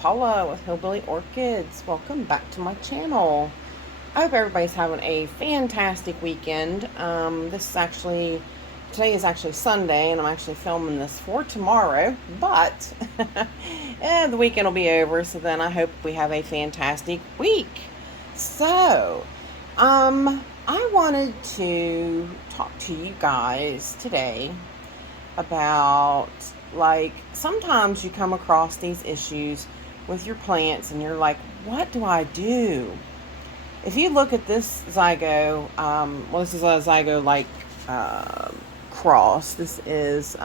Paula with Hillbilly Orchids. Welcome back to my channel. I hope everybody's having a fantastic weekend. Today is actually Sunday, and I'm actually filming this for tomorrow, but the weekend will be over, so then I hope we have a fantastic week. So, I wanted to talk to you guys today about, like, sometimes you come across these issues with your plants and you're like, what do I do? If you look at this zygo, this is a zygo like cross. This is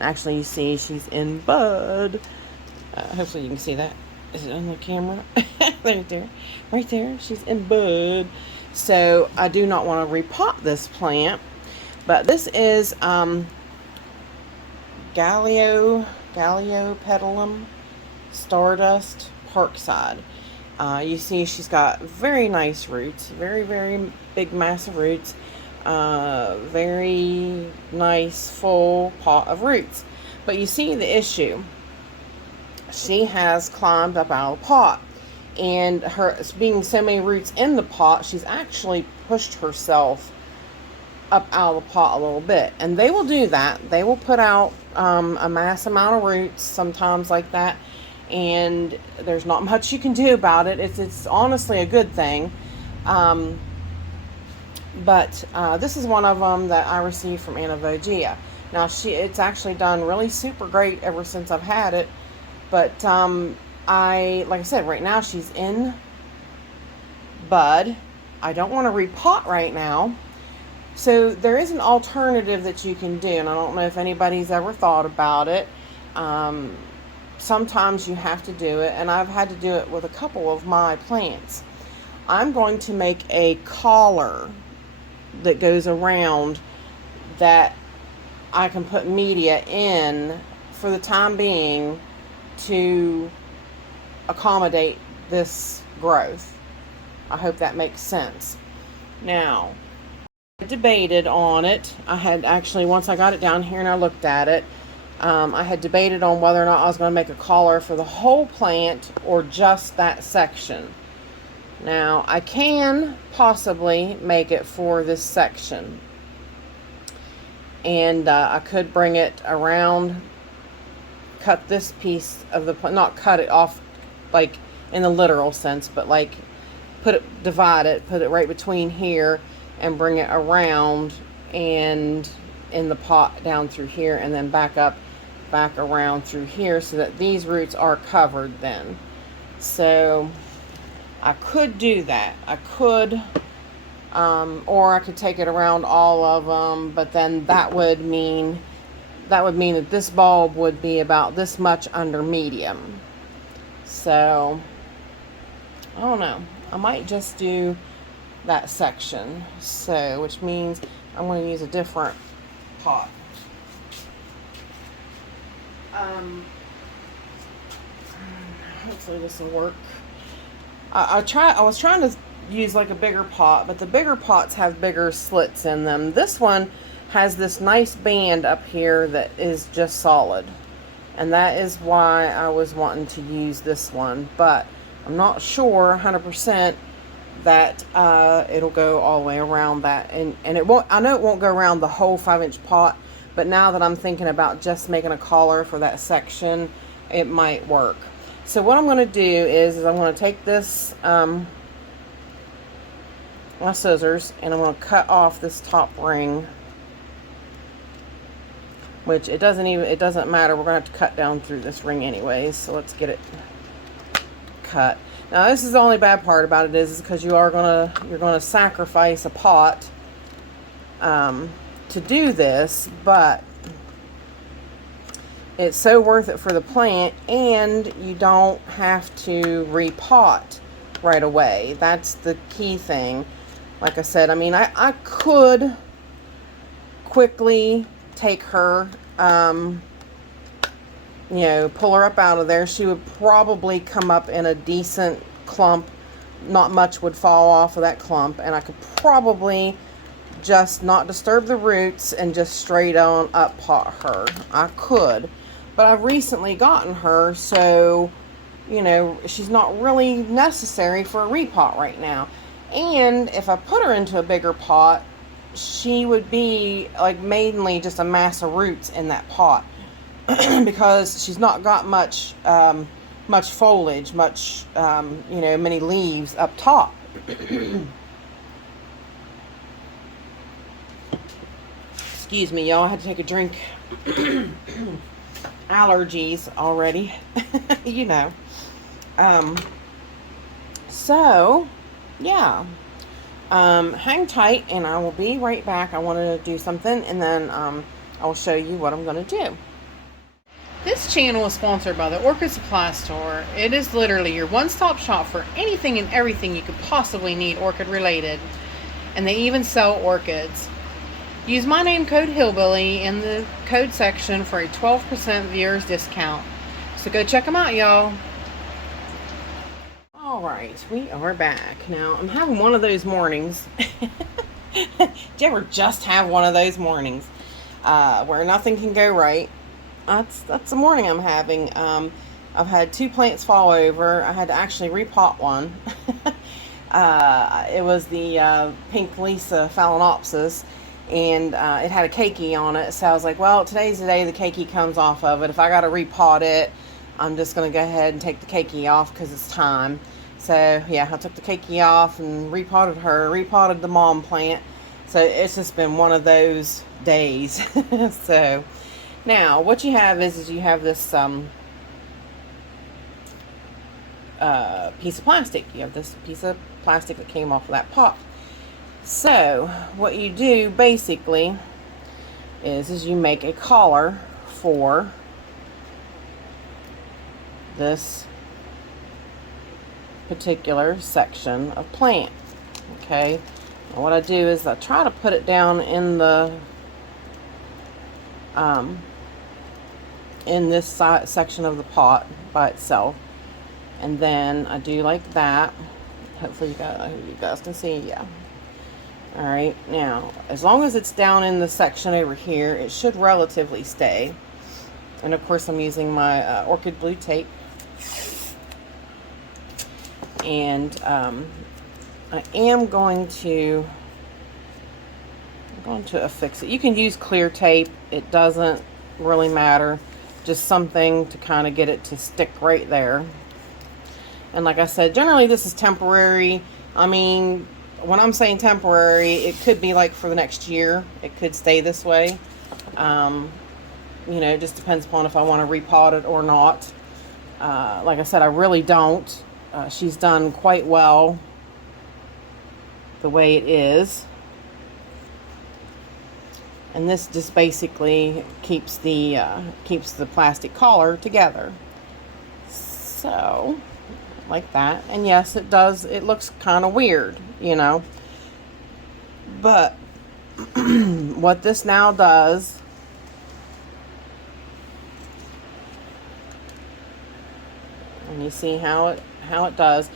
actually, you see she's in bud. Hopefully you can see that. Is it on the camera? Right there, she's in bud. So I do not want to repot this plant, but this is Galliopetalum Stardust Parkside. You see she's got very nice roots, very, very big, massive roots, very nice full pot of roots. But you see the issue. She has climbed up out of the pot, and her being so many roots in the pot, she's actually pushed herself up out of the pot a little bit. And they will do that. They will put out a mass amount of roots sometimes like that, and there's not much you can do about it. It's honestly a good thing. But this is one of them that I received from Anna Vogia. Now it's actually done really super great ever since I've had it. But like I said, right now she's in bud. I don't want to repot right now. So there is an alternative that you can do, and I don't know if anybody's ever thought about it. Sometimes you have to do it, and I've had to do it with a couple of my plants. I'm going to make a collar that goes around that I can put media in for the time being to accommodate this growth. I hope that makes sense. Now, I debated on it. I had actually, once I got it down here and I looked at it, I had debated on whether or not I was going to make a collar for the whole plant or just that section. Now, I can possibly make it for this section, and I could bring it around, cut this piece of the plant, not cut it off like in the literal sense, but like divide it, put it right between here, and bring it around and in the pot down through here, and then back around through here, so that these roots are covered then. So I could do that. I could, or I could take it around all of them, but then that would mean that this bulb would be about this much under medium. So I don't know. I might just do that section. So, which means I'm going to use a different pot. Hopefully this will work. I was trying to use like a bigger pot, but the bigger pots have bigger slits in them. This one has this nice band up here that is just solid, and that is why I was wanting to use this one, but I'm not sure 100% that it'll go all the way around that, and it won't. I know it won't go around the whole 5-inch pot, but now that I'm thinking about just making a collar for that section, it might work. So what I'm going to do is I'm going to take this my scissors, and I'm going to cut off this top ring, which it doesn't matter. We're going to have to cut down through this ring anyways, so let's get it cut. Now, this is the only bad part about it is because you're going to sacrifice a pot to do this, but it's so worth it for the plant, and you don't have to repot right away. That's the key thing. Like I said, I mean, I could quickly take her, pull her up out of there. She would probably come up in a decent clump. Not much would fall off of that clump, and I could probably just not disturb the roots and just straight on up pot her. I could, but I've recently gotten her, so you know, she's not really necessary for a repot right now. And if I put her into a bigger pot, she would be like mainly just a mass of roots in that pot because she's not got much much foliage, much you know, many leaves up top. Excuse me, y'all, I had to take a drink. Allergies already. You know. So yeah, hang tight and I will be right back. I wanted to do something, and then I'll show you what I'm going to do. This channel is sponsored by the Orchid Supply Store. It is literally your one-stop shop for anything and everything you could possibly need orchid related, and they even sell orchids. Use my name code Hillbilly in the code section for a 12% viewers discount. So go check them out, y'all. Alright, we are back. Now, I'm having one of those mornings. Did you ever just have one of those mornings where nothing can go right? That's the morning I'm having. I've had 2 plants fall over. I had to actually repot one. It was the Pink Lisa Phalaenopsis, and it had a keiki on it. So I was like, well, today's the day the keiki comes off of it. If I got to repot it, I'm just going to go ahead and take the keiki off because it's time. So yeah, I took the keiki off and repotted her, repotted the mom plant. So it's just been one of those days. So now what you have is you have this piece of plastic. You have this piece of plastic that came off of that pot. So what you do basically is you make a collar for this particular section of plant. Okay, and what I do is I try to put it down in the in this section of the pot by itself, and then I do like that. Hopefully you guys can see. Yeah. All right, now as long as it's down in the section over here, it should relatively stay. And of course I'm using my orchid blue tape, and I am going to affix it. You can use clear tape, it doesn't really matter, just something to kind of get it to stick right there. And like I said, generally this is temporary. I mean, when I'm saying temporary, it could be like for the next year. It could stay this way. You know, it just depends upon if I want to repot it or not. Like I said, I really don't. She's done quite well the way it is. And this just basically keeps the plastic collar together. So, like that. And yes, it does. It looks kind of weird, you know. But what this now does, and you see how it does.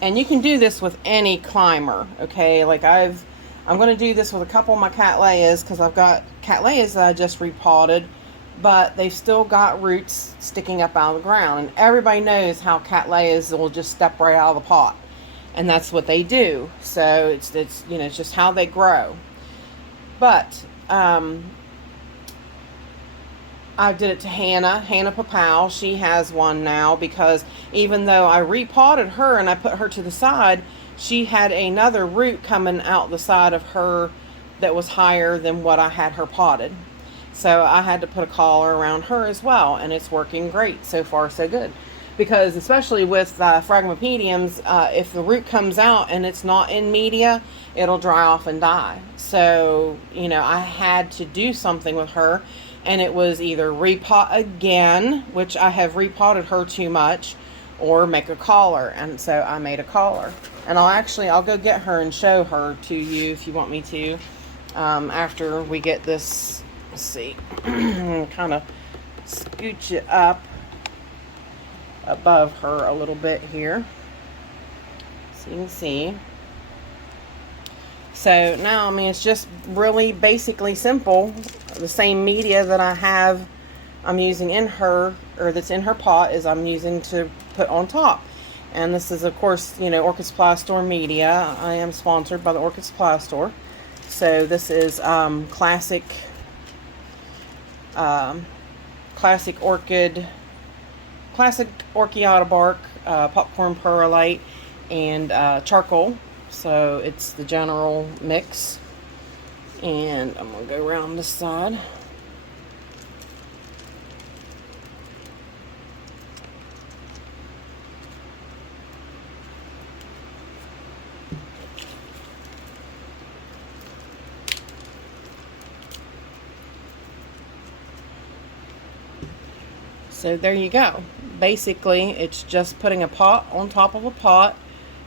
And you can do this with any climber, okay? Like I'm going to do this with a couple of my cattleyas, because I've got cattleyas that I just repotted, but they've still got roots sticking up out of the ground. And everybody knows how cattleyas will just step right out of the pot. And that's what they do. So it's you know, it's just how they grow. But I did it to Hannah Papal. She has one now, because even though I repotted her and I put her to the side, she had another root coming out the side of her that was higher than what I had her potted. So I had to put a collar around her as well, and it's working great. So far, so good. Because especially with Phragmipediums, if the root comes out and it's not in media, it'll dry off and die. So, you know, I had to do something with her, and it was either repot again, which I have repotted her too much, or make a collar. And so I made a collar. And I'll go get her and show her to you if you want me to, after we get this. Let's see, kind of scooch it up above her a little bit here, so you can see. So now, I mean, it's just really basically simple. The same media that I have I'm using in her, or that's in her pot, is I'm using to put on top. And this is, of course, you know, Orchid Supply Store Media. I am sponsored by the Orchid Supply Store. So this is classic orchid, classic orchiata bark, popcorn perlite, and charcoal. So it's the general mix. And I'm going to go around this side. So there you go. Basically, it's just putting a pot on top of a pot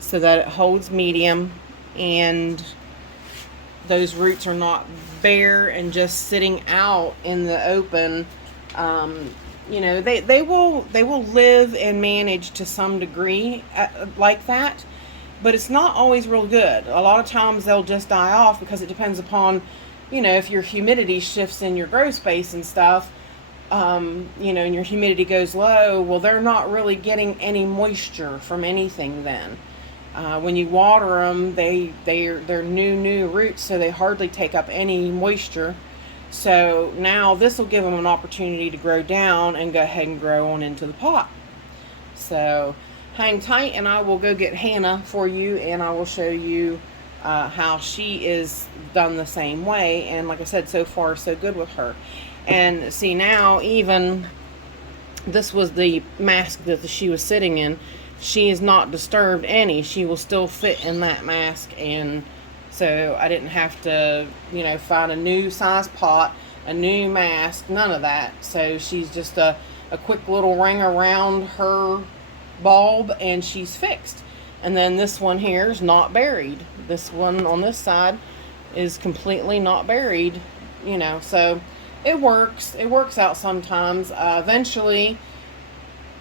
so that it holds medium and those roots are not bare and just sitting out in the open. You know, they will live and manage to some degree like that, but it's not always real good. A lot of times they'll just die off because it depends upon, you know, if your humidity shifts in your grow space and stuff. You know, and your humidity goes low, well, they're not really getting any moisture from anything then. When you water them, they're new roots, so they hardly take up any moisture. So now this will give them an opportunity to grow down and go ahead and grow on into the pot. So hang tight, and I will go get Hannah for you, and I will show you how she is done the same way. And like I said, so far so good with her. And see, now even this was the mask that she was sitting in. She is not disturbed any. She will still fit in that mask, and so I didn't have to, you know, find a new size pot, a new mask, none of that. So she's just a quick little ring around her bulb and she's fixed. And then this one here is not buried. This one on this side is completely not buried, you know, so it works. It works out sometimes. Eventually,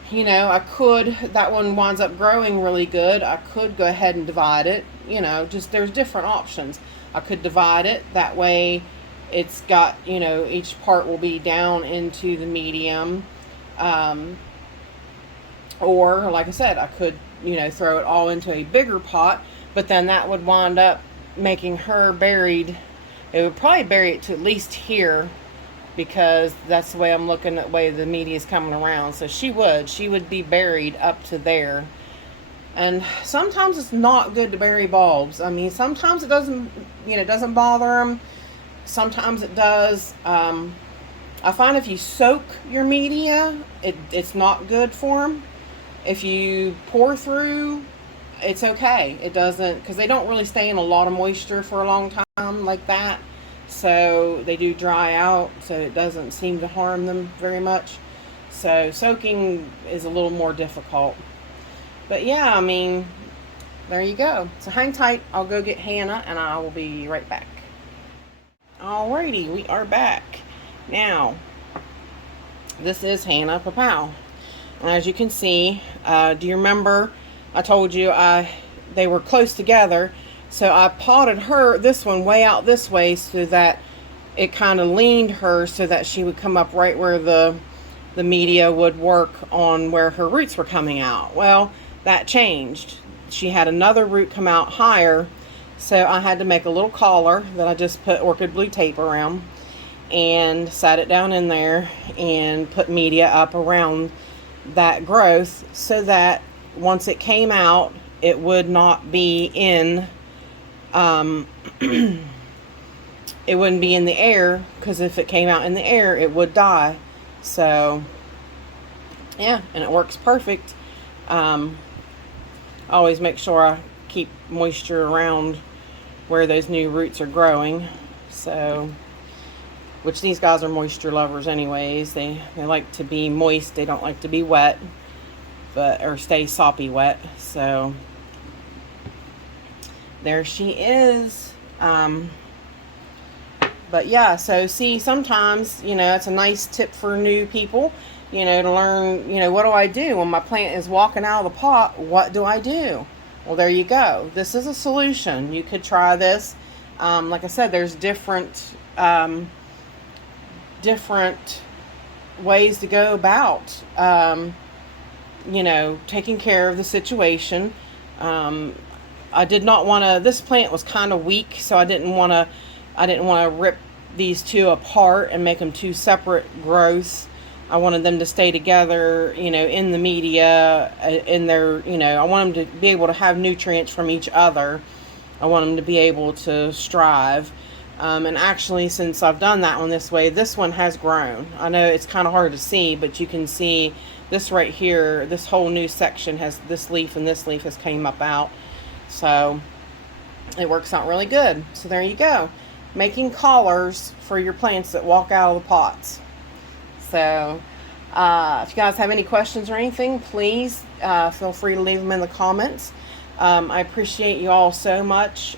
you know, that one winds up growing really good. I could go ahead and divide it, you know, just there's different options. I could divide it. That way it's got, you know, each part will be down into the medium. Or, like I said, I could, you know, throw it all into a bigger pot, but then that would wind up making her buried. It would probably bury it to at least here, because that's the way I'm looking at the way the media is coming around. So she would be buried up to there. And sometimes it's not good to bury bulbs. I mean, sometimes it doesn't, you know, it doesn't bother them. Sometimes it does. I find if you soak your media, it's not good for them. If you pour through, it's okay. It doesn't, because they don't really stay in a lot of moisture for a long time like that. So they do dry out, so it doesn't seem to harm them very much. So soaking is a little more difficult. But yeah, I mean, there you go. So hang tight. I'll go get Hannah and I will be right back. Alrighty, we are back. Now, this is Hannah Papow. And as you can see, do you remember I told you they were close together? So I potted this one way out this way so that it kind of leaned her so that she would come up right where the media would work on where her roots were coming out. Well, that changed. She had another root come out higher, so I had to make a little collar that I just put orchid blue tape around and sat it down in there and put media up around that growth so that once it came out, it would not be in it wouldn't be in the air, because if it came out in the air, it would die. So yeah, and it works perfect. I always make sure I keep moisture around where those new roots are growing. So, which these guys are moisture lovers anyways. They like to be moist. They don't like to be wet, or stay soppy wet. So there she is. But yeah, so see, sometimes, you know, it's a nice tip for new people, you know, to learn, you know, what do I do when my plant is walking out of the pot? What do I do? Well, there you go. This is a solution. You could try this. Like I said, there's different ways to go about, you know, taking care of the situation. I did not want to, this plant was kind of weak, so I didn't want to rip these two apart and make them two separate growths. I wanted them to stay together, you know, in the media, in their, you know, I want them to be able to have nutrients from each other. I want them to be able to strive. And actually, since I've done that one this way, this one has grown. I know it's kind of hard to see, but you can see this right here, this whole new section has this leaf and this leaf has came up out. So it works out really good. So there you go. Making collars for your plants that walk out of the pots. So if you guys have any questions or anything, please feel free to leave them in the comments. I appreciate you all so much.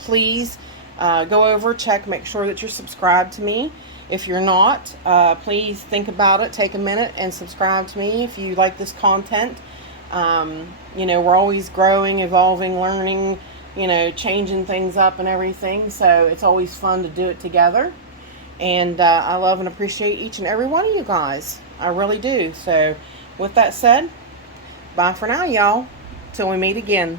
Please go over, check, make sure that you're subscribed to me. If you're not, please think about it. Take a minute and subscribe to me if you like this content. You know, we're always growing, evolving, learning, you know, changing things up and everything. So it's always fun to do it together. And I love and appreciate each and every one of you guys. I really do. So with that said, bye for now, y'all. Till we meet again.